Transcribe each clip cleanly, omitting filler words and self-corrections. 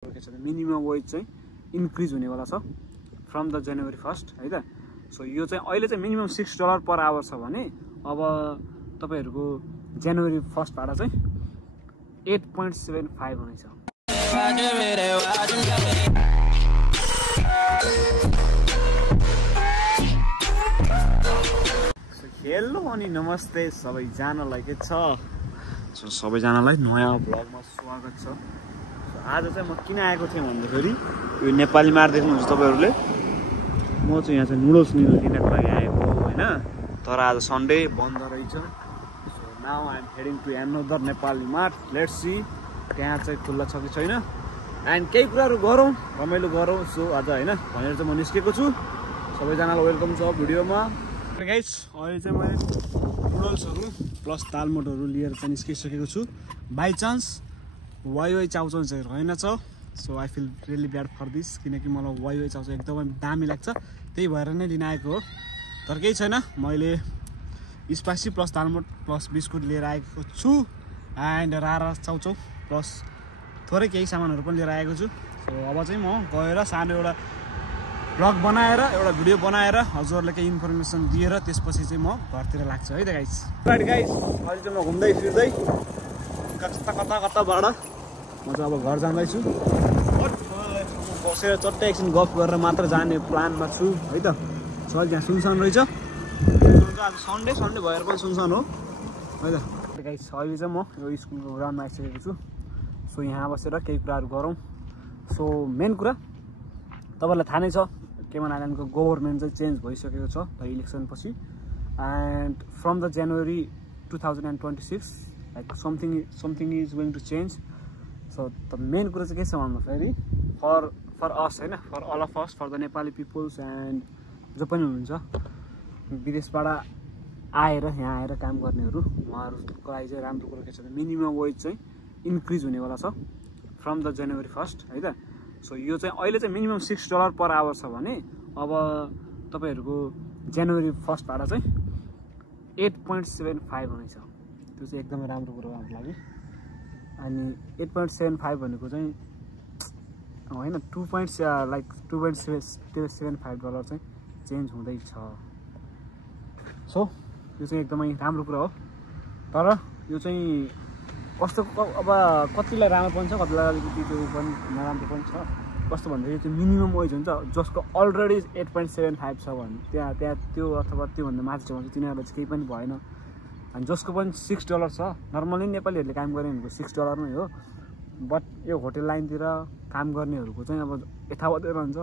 Minimum wage चाहिँ increase हुनेवाला छ फ्रम द जनवरी 1 है त। सो यो चाहिँ अहिले चाहिँ मिनिमम $6 पर आवर छ भने अब तपाईहरुको जनवरी 1 बाट चाहिँ 8.75 हुनेछ। हेलो अनि नमस्ते सबैजनालाई के छ। सो सबैजनालाई नयाँ भ्लगमा स्वागत छ। आज चाहिँ म किन आएको थिएँ भन्दाखेरि यो नेपाली मार देख्नुहुन्छ तपाईहरुले, म चाहिँ यहाँ चाहिँ नुडल्स लिनको लागि आएको हैन। तर आज सन्डे बन्द रहेछ। So now I am heading to another Nepali mart. Let's see त्यहाँ चाहिँ खुल्ला छ कि छैन एन्ड केही कुराहरु गरौँ, रमाइलो गरौँ। सो आज हैन भनेर चाहिँ म निस्केको छु। सबैजनालाई वेलकम छ भिडियोमा। गाइस अहिले चाहिँ मैले नुडल्सहरु प्लस दालमोटहरु लिएर चाहिँ निस्किसकेको छु। बाइ चान्स वाइ चाउचाउ चाहिँ रहेनछ। So I feel really bad for this, किनकि मलाई वाइ चाउचाउ एकदमै दामी लाग्छ, त्यही भएर नै लिन आएको हो। तर केही छैन, मैले स्पाइसी प्लस दालमोट प्लस बिस्कुट लिएर आएको छु एन्ड रारा चाउचाउ प्लस थोरै केही सामानहरु पनि लिएर आएको छु। सो अब चाहिँ म गएर सानो एउटा भ्लग बनाएर एउटा भिडियो बनाएर हजुरहरुलाई केही इन्फर्मेसन दिएर त्यसपछि चाहिँ म घरतिर लाग्छु है त गाइस। राइट गाइस, अहिले चाहिँ म घुम्दै फिर्दै कताबाट म चाहिँ अब घर जाँदैछु। बसेर चट्टै एकछिन गफ गरेर मात्र जाने प्लानमा छु है त। सो अहिले यहाँ सुनसान रहेछ, आज सन्डे भएर पनि सुनसान हो है त। गाइस अहिले चाहिँ म यो स्कुलको ग्राउन्डमा आइसकेको छु। सो यहाँ बसेर केही कुराहरु गरौँ। सो मेन कुरा तपाईहरुलाई थाहा नै छ, केमान आइल्यान्डको गभर्नमेन्ट चाहिँ चेन्ज भइसकेको छ द इलेक्सन पछि and from the January 2026 like something is going to change. So the main कुरा चाहिँ के छ भन्दाखेरि फर अस हैन, for all of us, for the Nepali peoples and जो पनि हुनुहुन्छ विदेशबाट आएर यहाँ आएर काम गर्नेहरू, उहाँहरूको लागि चाहिँ राम्रो कुरा के छ भने मिनिमम वेज चाहिँ इन्क्रिज हुनेवाला छ फ्रम द जनवरी 1 है त। सो यो चाहिँ अहिले चाहिँ मिनिमम $6 पर आवर छ भने अब तपाईहरुको जनवरी 1 बाट चाहिँ 8.75 हुनेछ। त्यो चाहिँ एकदमै राम्रो कुरा हो हाम्रो लागि। अनि 8.75 भनेको चाहिँ हैन $2.75 चाहिँ चेन्ज हुँदैछ। सो यो चाहिँ एकदमै राम्रो कुरा हो। तर यो चाहिँ कस्तो अब कतिलाई राम्रो पनि छ, कतिलाई अलिकति त्यो पनि नराम्रो पनि छ। कस्तो भन्दाखेरि त्यो मिनिमम वेज हुन्छ जसको अलरेडी 8.75 छ भने त्यहाँ त्यो अथवा त्योभन्दा माथि छ भने तिनीहरूलाई चाहिँ केही पनि भएन। अनि जसको पनि $6 छ, नर्मली नेपालीहरूले काम गर्ने भनेको $6 नै हो। बट यो होटल लाइनतिर काम गर्नेहरूको चाहिँ अब यथावतै रहन्छ।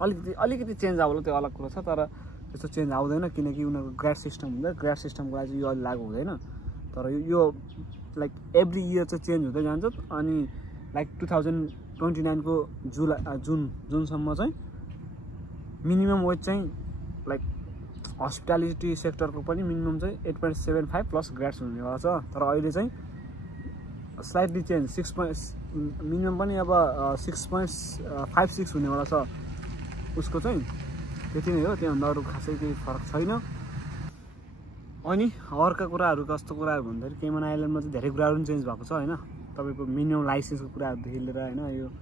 अलिकति चेन्ज आउला त्यो अलग कुरा छ, तर त्यस्तो चेन्ज आउँदैन किनकि उनीहरूको ग्रेड सिस्टम हुन्छ। ग्रेड सिस्टमको लागि चाहिँ यो अहिले लागु हुँदैन। तर यो लाइक एभ्री इयर चाहिँ चेन्ज हुँदै जान्छ। अनि लाइक 2029 को जुनसम्म चाहिँ मिनिमम वेज चाहिँ लाइक हस्पिटालिटी सेक्टरको पनि मिनिमम चाहिँ 8.75 प्लस ग्रेड्स हुनेवाला छ। तर अहिले चाहिँ स्लाइटली चेन्ज मिनिमम पनि अब 6.56 हुनेवाला छ उसको चाहिँ। त्यति नै हो, त्योभन्दा अरू खासै केही फरक छैन। अनि अर्का कुराहरू कस्तो कुराहरू भन्दाखेरि केमान आइल्यान्डमा चाहिँ धेरै कुराहरू पनि चेन्ज भएको छ हैन। तपाईको मिनिमम लाइसेन्सको कुराहरुदेखि लिएर हैन, यो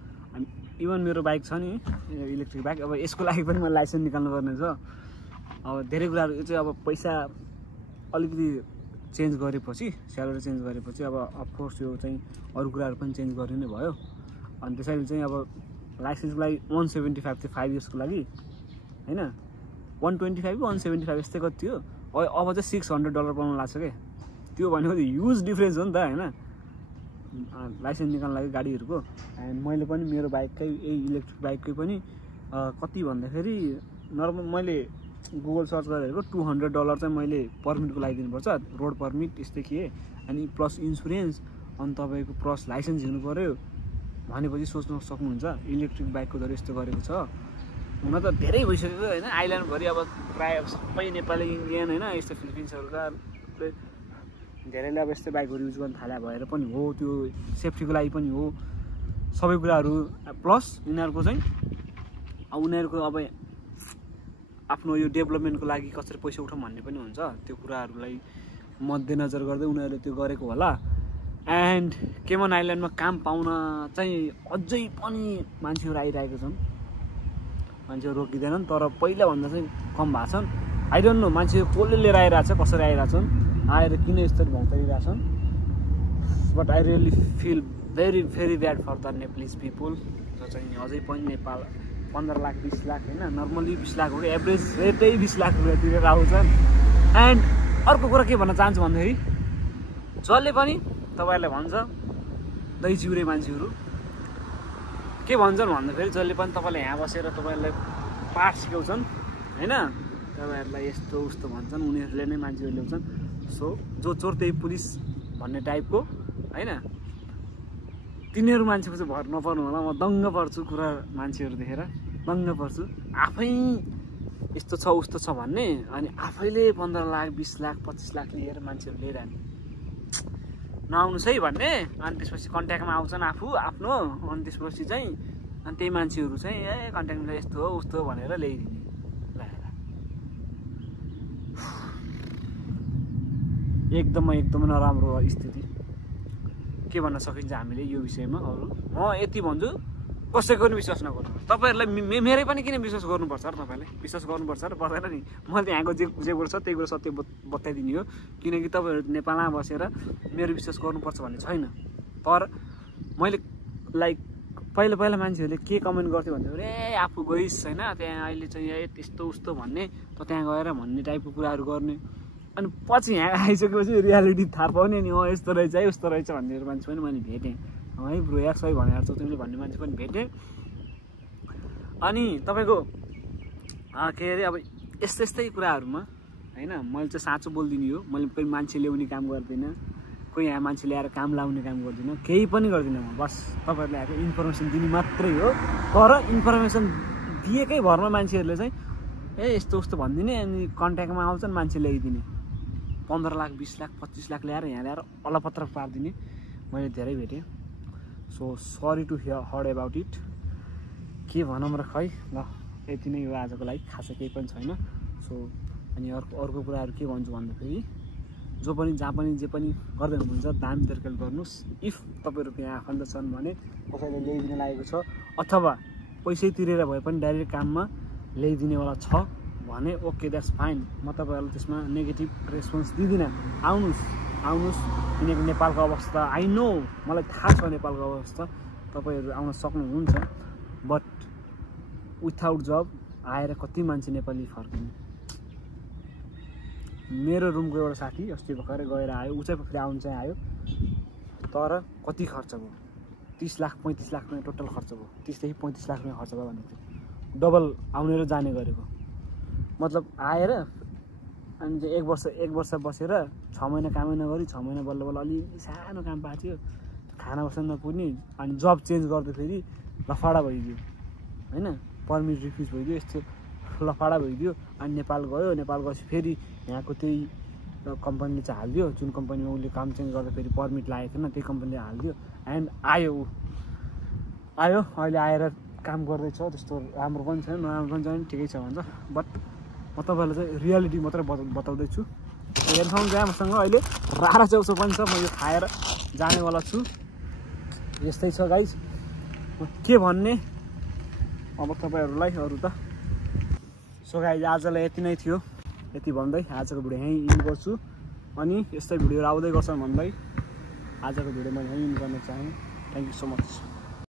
इभन मेरो बाइक छ नि इलेक्ट्रिक बाइक, अब यसको लागि पनि मैले लाइसेन्स निकाल्नु पर्ने छ। अब धेरै कुराहरू चाहिँ अब पैसा अलिकति चेन्ज गरेपछि, स्यालेरी चेन्ज गरेपछि अब अफकोर्स यो चाहिँ अरू कुराहरू पनि चेन्ज गर्ने नै भयो। अनि त्यसैले चाहिँ अब लाइसेन्सको लागि 175 थियो 5 इयर्सको लागि हैन, 125 175 यस्तै कति थियो। अब चाहिँ $600 पाउन लाग्छ के। त्यो भनेको ह्युज डिफरेन्स हो नि त हैन, लाइसेन्स निकाल्न लागि गाडीहरुको। एन्ड मैले पनि मेरो बाइककै इलेक्ट्रिक बाइककै पनि कति भन्दाखेरि नर्मल मैले गुगल सर्च गरेर हेरेको $200 चाहिँ मैले पर्मिटको लागि दिनुपर्छ, रोड पर्मिट यस्तै के, अनि प्लस इन्सुरेन्स, अनि तपाईको प्लस लाइसेन्स हिँड्नु पर्यो भनेपछि सोच्न सक्नुहुन्छ इलेक्ट्रिक बाइकको दर यस्तो गरेको छ। हुन त धेरै भइसक्यो हैन, आइल्यान्डभरि अब प्राय सबै नेपाली इन्डियन हैन, यस्तो फिलिपिन्सहरुका धेरैले अब यस्तै बाइकहरु युज गर्न थाले भएर पनि हो, त्यो सेफ्टीको लागि पनि हो सबै कुराहरु। प्लस उनीहरुको चाहिँ उनीहरुको अब आफ्नो यो डेभलपमेन्टको लागि कसरी पैसा उठाउँ भन्ने पनि हुन्छ। त्यो कुराहरुलाई मध्यनजर गर्दै उनीहरुले त्यो गरेको होला। एन्ड केमन आइल्यान्डमा काम पाउन चाहिँ अझै पनि मान्छेहरू आइरहेको छन्, मान्छेहरू रोकिँदैनन्, तर पहिलाभन्दा चाहिँ कम भएको छन्। आई डोन्ट नो मान्छेहरू कसले लिएर आइरहेछ, कसरी आइरहेछन्, आएर किन यस्तरी भौँतारिरहेछन्। But I really feel very very bad for the Nepalese people, जो चाहिँ अझै पनि नेपाल 15 लाख 20 लाख होइन, नर्मली 20 लाख हो कि एभरेज रेटै 20 लाख रुपियाँ तिरेर आउँछन्। एन्ड अर्को कुरा के भन्न चाहन्छु भन्दाखेरि जसले पनि तपाईँहरूलाई भन्छ दही चिउरे मान्छेहरू के भन्छन् भन्दाखेरि जसले पनि तपाईँलाई यहाँ बसेर तपाईँहरूलाई पाठ सिकाउँछन् होइन, तपाईँहरूलाई यस्तो उस्तो भन्छन्, उनीहरूले नै मान्छेहरू ल्याउँछन्। सो जो चोर त्यही पुलिस भन्ने टाइपको होइन, तिनीहरू मान्छेको चाहिँ भर नपर्नु होला। म दङ्ग पर्छु कुरा मान्छेहरू देखेर, दङ्ग पर्छु। आफै यस्तो छ उस्तो छ भन्ने, अनि आफैले 15 लाख 20 लाख 25 लाख लिएर मान्छेहरू लिएर आने नआउनुहोस् है भन्ने, अनि त्यसपछि कन्ट्याक्टमा आउँछन् आफू आफ्नो, अनि त्यसपछि चाहिँ अनि त्यही मान्छेहरू चाहिँ कन्ट्याक्टमा यस्तो हो उस्तो हो भनेर ल्याइदिने लगाएर एकदमै नराम्रो स्थिति। के भन्न सकिन्छ हामीले यो विषयमा अरू? म यति भन्छु, कसैको पनि विश्वास नगर्नु। तपाईँहरूलाई मेरै पनि किन विश्वास गर्नुपर्छ र? तपाईँले विश्वास गर्नुपर्छ र पर्दैन नि। मैले यहाँको जे कुरो छ त्यही कुरो सत्य बताइदिने हो, किनकि तपाईँहरू नेपालमा बसेर मेरो विश्वास गर्नुपर्छ भन्ने छैन। तर मैले लाइक पहिला मान्छेहरूले के कमेन्ट गर्थ्यो भन्दाखेरि ए आफू गइस् होइन त्यहाँ अहिले चाहिँ त्यस्तो उस्तो भन्ने, त त्यहाँ गएर भन्ने टाइपको कुराहरू गर्ने, अनि पछि यहाँ आइसकेपछि रियालिटी थाहा पाउने नि यस्तो रहेछ है उस्तो रहेछ भन्ने मान्छे पनि मैले भेटेँ है ब्रो, यार सही भनेर छौ तिमीले भन्ने मान्छे पनि भेटेँ। अनि तपाईँको के अरे अब यस्तै कुराहरूमा होइन मैले चाहिँ साँचो बोलिदिने हो। मैले कोही मान्छे ल्याउने काम गर्दिनँ, कोही यहाँ मान्छे ल्याएर काम लाउने काम गर्दिनँ, केही पनि गर्दिनँ म। बस तपाईँहरूले आएको इन्फर्मेसन दिने मात्रै हो। तर इन्फर्मेसन दिएकै भरमा मान्छेहरूले चाहिँ यस्तो उस्तो भनिदिने, अनि कन्ट्याक्टमा आउँछन् मान्छे ल्याइदिने, 15 लाख 20 लाख 25 लाख ल्याएर यहाँ ल्याएर अलपत्र पारिदिने मैले धेरै भेटेँ। So sorry to heard about it. के भनौँ र खै, ल यति नै हो आजको लागि, खासै केही पनि छैन। सो अनि अर्को कुराहरू के भन्छु भन्दाखेरि जो पनि जहाँ पनि जे पनि गर्दै हुनुहुन्छ दाम तर्केल गर्नुहोस्। इफ तपाईँहरू यहाँ आफन्त छन् भने कसैले ल्याइदिन लागेको छ अथवा पैसै तिरेर भए पनि डाइरेक्ट काममा ल्याइदिनेवाला छ भने ओके द्याट्स फाइन, म तपाईँहरूलाई त्यसमा नेगेटिभ रेस्पोन्स दिँदिनँ। आउनुहोस् किनकि नेपालको अवस्था आई नो, मलाई थाहा छ नेपालको अवस्था, तपाईँहरू आउन सक्नुहुन्छ। बट विथआउट जब आएर कति मान्छे नेपाली फर्किने। मेरो रुमको एउटा साथी अस्ति भर्खरै गएर आयो, ऊ चाहिँ फेरि आउनु चाहिँ आयो, तर कति खर्च भयो? 30 लाख 35 लाख रुपियाँ टोटल खर्च भयो, 30 देखि 35 लाख रुपियाँ खर्च भयो भनेको थियो। डबल आउने र जाने गरेको, मतलब आएर अनि चाहिँ एक वर्ष बसेर 6 महिना कामै नगरी 6 महिना बल्ल अलि सानो काम पाएको थियो, खाना बस्न नपुग्ने, अनि जब चेन्ज गर्दाखेरि लफाडा भइदियो होइन, पर्मिट रिफ्युज भइदियो, यस्तो लफाडा भइदियो। अनि नेपाल गयो, नेपाल गएपछि फेरि यहाँको त्यही कम्पनीले चाहिँ हालिदियो, जुन कम्पनीमा उसले काम चेन्ज गर्दा फेरि पर्मिट लागेको थिएन त्यही कम्पनीले हालिदियो। एन्ड आयो अहिले आएर काम गर्दैछ, त्यस्तो राम्रो पनि छैन नराम्रो पनि छैन, ठिकै छ भन्छ। बट म तपाईँहरूलाई चाहिँ रियालिटी मात्रै बताउँदैछु। हेर्छौँ गएँ मसँग अहिले 1200 पनि छ, म यो खाएर जानेवाला छु। यस्तै छ गाइज, के भन्ने अब तपाईँहरूलाई अरू त। सो गाइज आजलाई यति नै थियो, यति भन्दै आजको भिडियो यहीँ इन्ड गर्छु। अनि यस्तै भिडियोहरू आउँदै गर्छन् भन्दै आजको भिडियो मैले यहीँ इन्ड गर्न चाहेँ। Thank you so much.